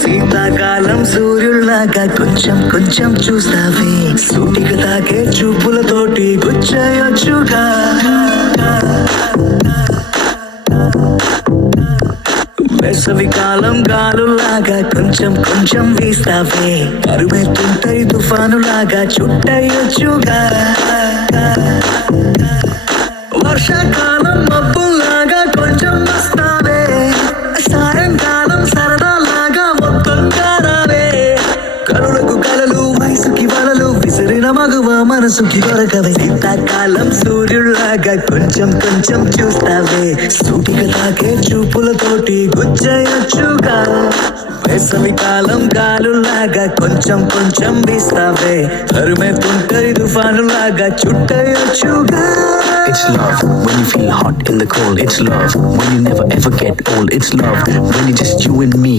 శీతాకాలం సూర్యుల్లాగా కొంచెం కొంచెం చూస్తావే సూటిగా తాకే చూపులతోటి గుచ్చేయొచ్చుగా వేసవి కాలం గాలులాగా కొంచెం కొంచెం వీస్తావే కరువెత్తుంటాయి తుఫానులాగా చుట్టయొచ్చుగా వర్షాకాలం మబ్బులాగా కొంచెం వస్తావే సాయంకాలం సరదాలాగా మొత్తం కారావే కనులకు కలలు వయసుకి వలలు విసిరిన మగువ మనసుకి దొరకవే శీతాకాలం సూర్యుల్లాగా కొంచెం కొంచెం చూస్తావే సూటిగా తాకే చూపులతోటి గుచ్చేయొచ్చుగా వేసవి కాలం గాలులాగా కొంచెం కొంచెం వీస్తావే తరుమెత్తుంటది తుఫానులాగా చుట్టయొచ్చుగా. It's love when you feel hot in the cold. It's love when you never ever get old. It's love when it's just you and me.